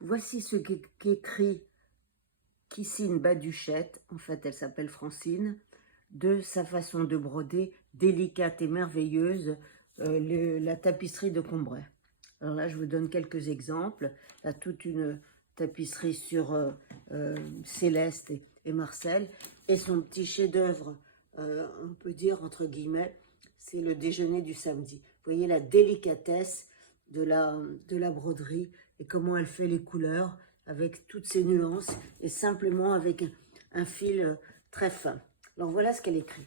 Voici ce qu'écrit Kissine Baduchette, en fait elle s'appelle Francine, de sa façon de broder délicate et merveilleuse la tapisserie de Combray. Alors là je vous donne quelques exemples. Là toute une tapisserie sur Céleste et Marcel, et son petit chef-d'œuvre, on peut dire entre guillemets, c'est le déjeuner du samedi. Vous voyez la délicatesse de la broderie et comment elle fait les couleurs avec toutes ces nuances et simplement avec un fil très fin. Alors voilà ce qu'elle écrit.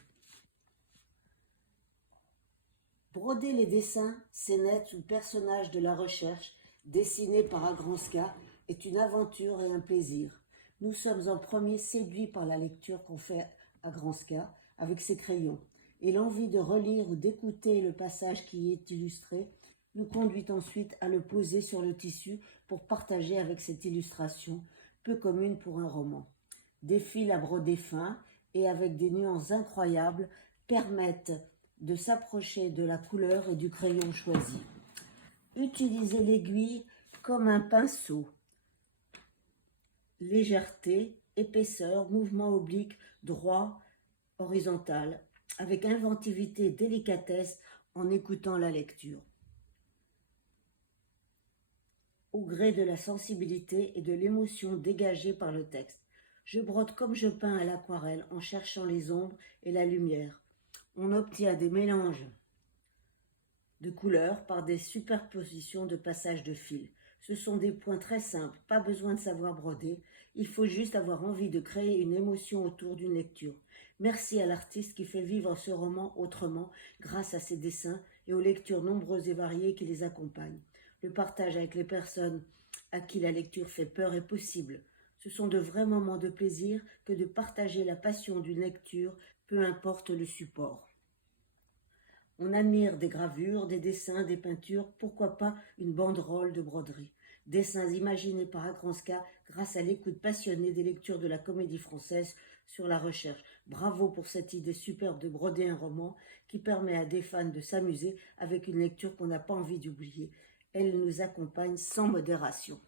Broder les dessins, scénettes ou personnages de la recherche dessinés par Agranska est une aventure et un plaisir. Nous sommes en premier séduits par la lecture qu'on fait à Agranska avec ses crayons, et l'envie de relire ou d'écouter le passage qui y est illustré nous conduit ensuite à le poser sur le tissu pour partager avec cette illustration, peu commune pour un roman. Des fils à broder fins et avec des nuances incroyables permettent de s'approcher de la couleur et du crayon choisi. Utilisez l'aiguille comme un pinceau. Légèreté, épaisseur, mouvement oblique, droit, horizontal, avec inventivité, délicatesse en écoutant la lecture. Au gré de la sensibilité et de l'émotion dégagée par le texte. Je brode comme je peins à l'aquarelle en cherchant les ombres et la lumière. On obtient des mélanges de couleurs par des superpositions de passages de fils. Ce sont des points très simples, pas besoin de savoir broder, il faut juste avoir envie de créer une émotion autour d'une lecture. Merci à l'artiste qui fait vivre ce roman autrement grâce à ses dessins et aux lectures nombreuses et variées qui les accompagnent. Le partage avec les personnes à qui la lecture fait peur est possible. Ce sont de vrais moments de plaisir que de partager la passion d'une lecture, peu importe le support. On admire des gravures, des dessins, des peintures, pourquoi pas une banderole de broderie. Dessins imaginés par Agranska grâce à l'écoute passionnée des lectures de la Comédie Française sur la recherche. Bravo pour cette idée superbe de broder un roman qui permet à des fans de s'amuser avec une lecture qu'on n'a pas envie d'oublier. Elle nous accompagne sans modération.